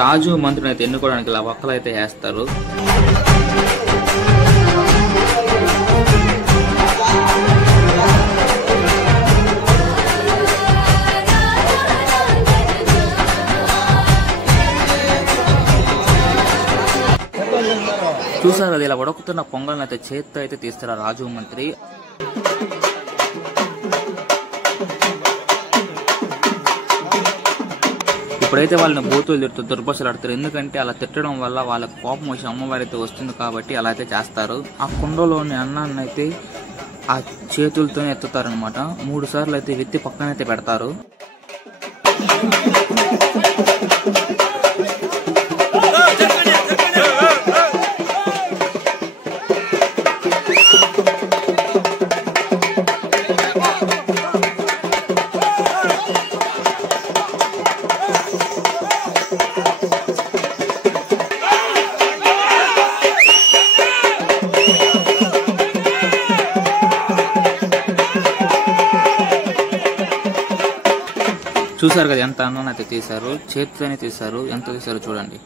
రాజు మంత్రిని అయితే ఎన్నుకోవడానికి ఇలా ఒక్కలు అయితే వేస్తారు. చూసారు కదా, ఇలా ఉడకుతున్న పొంగల్ని అయితే చేత్తో అయితే తీస్తారు రాజు మంత్రి. ఇప్పుడైతే వాళ్ళని బూతులు తిడుతూ దుర్భాషలు ఆడతారు. ఎందుకంటే అలా తిట్టడం వల్ల వాళ్ళకి కోపం వచ్చి అమ్మవారి అయితే వస్తుంది కాబట్టి అలా అయితే చేస్తారు. ఆ కుండలోని అన్నాన్ని అయితే ఆ చేతులతోనే ఎత్తుతారనమాట. 3 సార్లు అయితే ఎత్తి పక్కనైతే పెడతారు. చూసారు కదా ఎంత అన్నం అయితే తీశారు, చేతితోనే తీశారు. ఎంత తీశారు చూడండి.